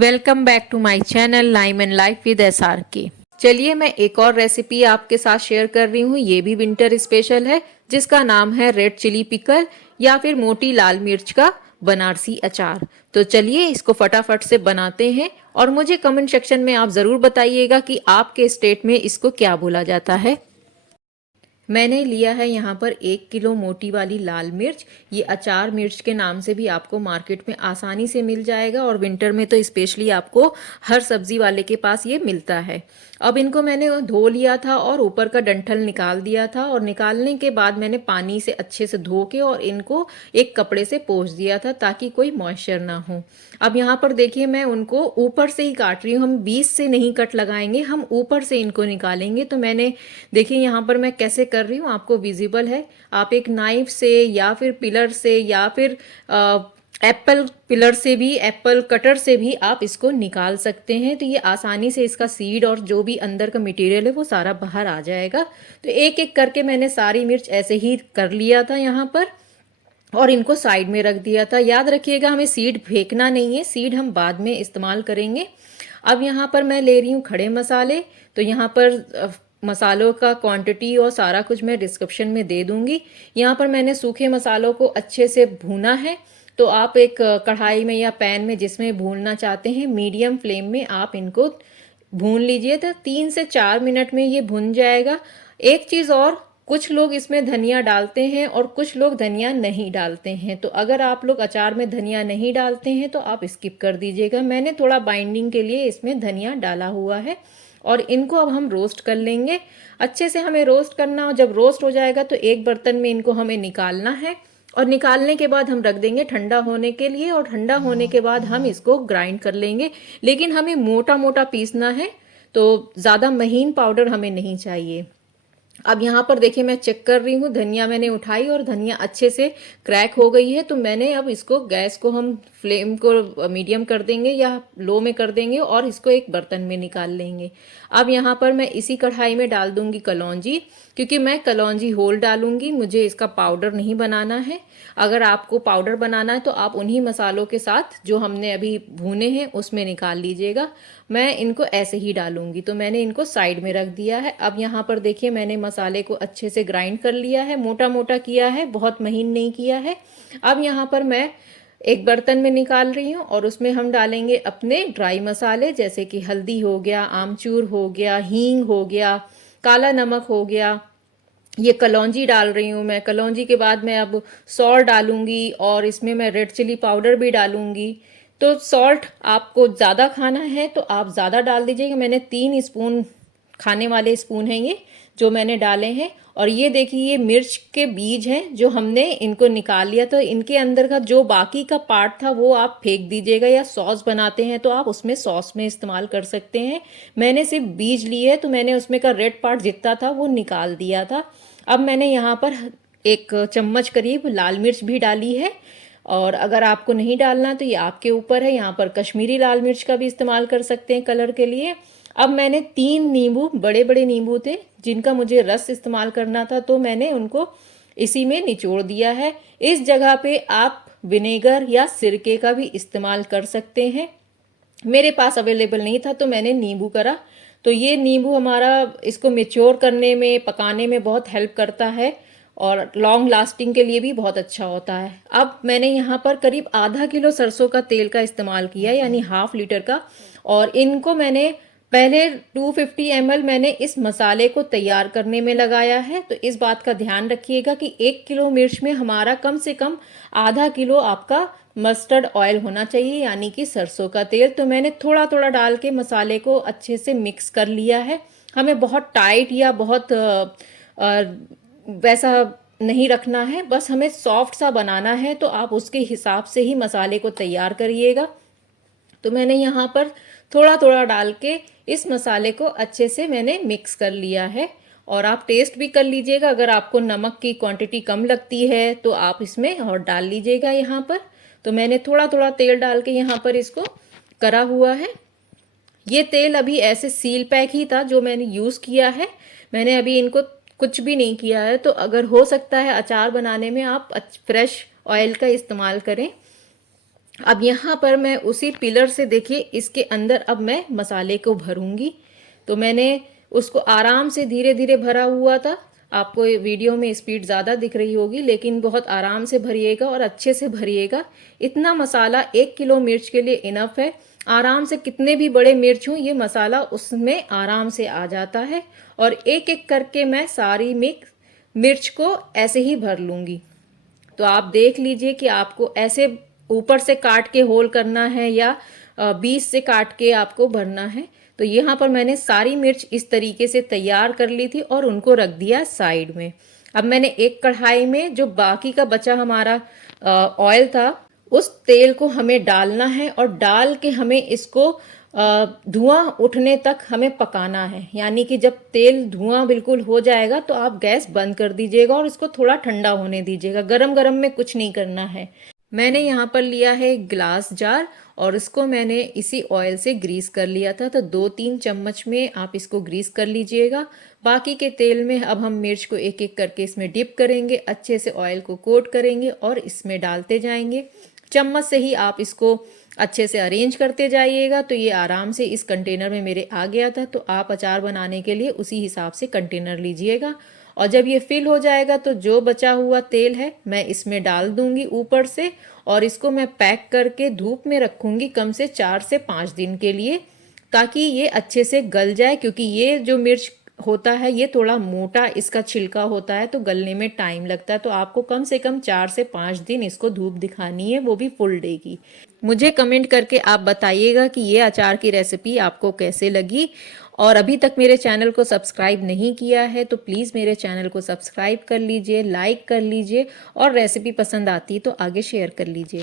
Welcome back to my channel lime and life with SRK। चलिए मैं एक और रेसिपी आपके साथ शेयर कर रही हूँ। ये भी विंटर स्पेशल है जिसका नाम है रेड चिली पिकल या फिर मोटी लाल मिर्च का बनारसी अचार। तो चलिए इसको फटाफट से बनाते हैं और मुझे कमेंट सेक्शन में आप ज़रूर बताइएगा कि आपके स्टेट में इसको क्या बोला जाता है। मैंने लिया है यहाँ पर 1 किलो मोटी वाली लाल मिर्च। ये अचार मिर्च के नाम से भी आपको मार्केट में आसानी से मिल जाएगा और विंटर में तो स्पेशली आपको हर सब्जी वाले के पास ये मिलता है। अब इनको मैंने धो लिया था और ऊपर का डंठल निकाल दिया था और निकालने के बाद मैंने पानी से अच्छे से धो के और इनको एक कपड़े से पोंछ दिया था ताकि कोई मॉइस्चर ना हो। अब यहाँ पर देखिए मैं उनको ऊपर से ही काट रही हूँ। हम बीच से नहीं कट लगाएंगे, हम ऊपर से इनको निकालेंगे। तो मैंने देखिए यहाँ पर मैं कैसे कर रही हूँ, आपको विजिबल है। आप एक नाइफ से या फिर पिलर से या फिर एप्पल पिलर से भी, एप्पल कटर से भी आप इसको निकाल सकते हैं। तो ये आसानी से इसका सीड और जो भी अंदर का मटेरियल है वो सारा बाहर आ जाएगा। तो एक एक करके मैंने सारी मिर्च ऐसे ही कर लिया था यहाँ पर और इनको साइड में रख दिया था। याद रखिएगा हमें सीड फेंकना नहीं है, सीड हम बाद में इस्तेमाल करेंगे। अब यहाँ पर मैं ले रही हूँ खड़े मसाले। तो यहाँ पर मसालों का क्वांटिटी और सारा कुछ मैं डिस्क्रिप्शन में दे दूंगी। यहाँ पर मैंने सूखे मसालों को अच्छे से भूना है। तो आप एक कढ़ाई में या पैन में जिसमें भूनना चाहते हैं, मीडियम फ्लेम में आप इनको भून लीजिए। तो 3 से 4 मिनट में ये भुन जाएगा। एक चीज़ और, कुछ लोग इसमें धनिया डालते हैं और कुछ लोग धनिया नहीं डालते हैं। तो अगर आप लोग अचार में धनिया नहीं डालते हैं तो आप स्किप कर दीजिएगा। मैंने थोड़ा बाइंडिंग के लिए इसमें धनिया डाला हुआ है और इनको अब हम रोस्ट कर लेंगे। अच्छे से हमें रोस्ट करना, और जब रोस्ट हो जाएगा तो एक बर्तन में इनको हमें निकालना है और निकालने के बाद हम रख देंगे ठंडा होने के लिए। और ठंडा होने के बाद हम इसको ग्राइंड कर लेंगे, लेकिन हमें मोटा मोटा पीसना है, तो ज़्यादा महीन पाउडर हमें नहीं चाहिए। अब यहाँ पर देखिए मैं चेक कर रही हूँ, धनिया मैंने उठाई और धनिया अच्छे से क्रैक हो गई है। तो मैंने अब इसको, गैस को हम फ्लेम को मीडियम कर देंगे या लो में कर देंगे और इसको एक बर्तन में निकाल लेंगे। अब यहाँ पर मैं इसी कढ़ाई में डाल दूंगी कलौंजी, क्योंकि मैं कलौंजी होल डालूंगी, मुझे इसका पाउडर नहीं बनाना है। अगर आपको पाउडर बनाना है तो आप उन्हीं मसालों के साथ जो हमने अभी भूने हैं उसमें निकाल लीजिएगा। मैं इनको ऐसे ही डालूंगी। तो मैंने इनको साइड में रख दिया है। अब यहाँ पर देखिए मैंने मसाले को अच्छे से ग्राइंड कर लिया है, मोटा मोटा किया है, बहुत महीन नहीं किया है। अब यहाँ पर मैं एक बर्तन में निकाल रही हूँ और उसमें हम डालेंगे अपने ड्राई मसाले, जैसे कि हल्दी हो गया, आमचूर हो गया, हींग हो गया, काला नमक हो गया। ये कलौंजी डाल रही हूँ मैं। कलौंजी के बाद मैं अब सॉल्ट डालूंगी और इसमें मैं रेड चिली पाउडर भी डालूंगी। तो सॉल्ट आपको ज़्यादा खाना है तो आप ज़्यादा डाल दीजिएगा। मैंने 3 स्पून खाने वाले स्पून हैं ये जो मैंने डाले हैं। और ये देखिए ये मिर्च के बीज हैं जो हमने इनको निकाल लिया। तो इनके अंदर का जो बाकी का पार्ट था वो आप फेंक दीजिएगा, या सॉस बनाते हैं तो आप उसमें सॉस में इस्तेमाल कर सकते हैं। मैंने सिर्फ बीज लिए तो मैंने उसमें का रेड पार्ट जितना था वो निकाल दिया था। अब मैंने यहाँ पर 1 चम्मच करीब लाल मिर्च भी डाली है। और अगर आपको नहीं डालना तो ये आपके ऊपर है। यहाँ पर कश्मीरी लाल मिर्च का भी इस्तेमाल कर सकते हैं कलर के लिए। अब मैंने 3 नींबू, बड़े बड़े नींबू थे जिनका मुझे रस इस्तेमाल करना था, तो मैंने उनको इसी में निचोड़ दिया है। इस जगह पे आप विनेगर या सिरके का भी इस्तेमाल कर सकते हैं। मेरे पास अवेलेबल नहीं था तो मैंने नींबू करा। तो ये नींबू हमारा इसको मेच्योर करने में, पकाने में बहुत हेल्प करता है और लॉन्ग लास्टिंग के लिए भी बहुत अच्छा होता है। अब मैंने यहाँ पर करीब आधा किलो सरसों का तेल का इस्तेमाल किया, यानी ½ लीटर का। और इनको मैंने पहले 250 ml मैंने इस मसाले को तैयार करने में लगाया है। तो इस बात का ध्यान रखिएगा कि 1 किलो मिर्च में हमारा कम से कम ½ किलो आपका मस्टर्ड ऑयल होना चाहिए, यानी कि सरसों का तेल। तो मैंने थोड़ा थोड़ा डाल के मसाले को अच्छे से मिक्स कर लिया है। हमें बहुत टाइट या बहुत वैसा नहीं रखना है, बस हमें सॉफ्ट सा बनाना है। तो आप उसके हिसाब से ही मसाले को तैयार करिएगा। तो मैंने यहाँ पर थोड़ा थोड़ा डाल के इस मसाले को अच्छे से मैंने मिक्स कर लिया है। और आप टेस्ट भी कर लीजिएगा, अगर आपको नमक की क्वांटिटी कम लगती है तो आप इसमें और डाल लीजिएगा यहाँ पर। तो मैंने थोड़ा थोड़ा तेल डाल के यहाँ पर इसको करा हुआ है। ये तेल अभी ऐसे सील पैक ही था जो मैंने यूज़ किया है। मैंने अभी इनको कुछ भी नहीं किया है। तो अगर हो सकता है अचार बनाने में आप फ्रेश ऑयल का इस्तेमाल करें। अब यहाँ पर मैं उसी पिलर से देखिए इसके अंदर अब मैं मसाले को भरूंगी। तो मैंने उसको आराम से धीरे धीरे भरा हुआ था। आपको ये वीडियो में स्पीड ज़्यादा दिख रही होगी, लेकिन बहुत आराम से भरिएगा और अच्छे से भरिएगा। इतना मसाला 1 किलो मिर्च के लिए इनफ है। आराम से कितने भी बड़े मिर्च हों, ये मसाला उसमें आराम से आ जाता है। और एक एक करके मैं सारी मिर्च को ऐसे ही भर लूंगी। तो आप देख लीजिए कि आपको ऐसे ऊपर से काट के होल करना है या बीच से काट के आपको भरना है। तो यहाँ पर मैंने सारी मिर्च इस तरीके से तैयार कर ली थी और उनको रख दिया साइड में। अब मैंने एक कढ़ाई में जो बाकी का बचा हमारा ऑयल था, उस तेल को हमें डालना है और डाल के हमें इसको धुआं उठने तक हमें पकाना है। यानी कि जब तेल धुआं बिल्कुल हो जाएगा तो आप गैस बंद कर दीजिएगा और इसको थोड़ा ठंडा होने दीजिएगा। गरम गरम में कुछ नहीं करना है। मैंने यहाँ पर लिया है एक ग्लास जार और इसको मैंने इसी ऑयल से ग्रीस कर लिया था। तो 2-3 चम्मच में आप इसको ग्रीस कर लीजिएगा। बाकी के तेल में अब हम मिर्च को एक एक करके इसमें डिप करेंगे, अच्छे से ऑयल को कोट करेंगे और इसमें डालते जाएंगे। चम्मच से ही आप इसको अच्छे से अरेंज करते जाइएगा। तो ये आराम से इस कंटेनर में मेरे आ गया था। तो आप अचार बनाने के लिए उसी हिसाब से कंटेनर लीजिएगा। और जब ये फिल हो जाएगा तो जो बचा हुआ तेल है मैं इसमें डाल दूंगी ऊपर से और इसको मैं पैक करके धूप में रखूंगी कम से 4 से 5 दिन के लिए, ताकि ये अच्छे से गल जाए। क्योंकि ये जो मिर्च होता है ये थोड़ा मोटा इसका छिलका होता है, तो गलने में टाइम लगता है। तो आपको कम से कम 4 से 5 दिन इसको धूप दिखानी है, वो भी फुल डे की। मुझे कमेंट करके आप बताइएगा कि ये अचार की रेसिपी आपको कैसे लगी। और अभी तक मेरे चैनल को सब्सक्राइब नहीं किया है तो प्लीज़ मेरे चैनल को सब्सक्राइब कर लीजिए, लाइक कर लीजिए और रेसिपी पसंद आती है तो आगे शेयर कर लीजिए।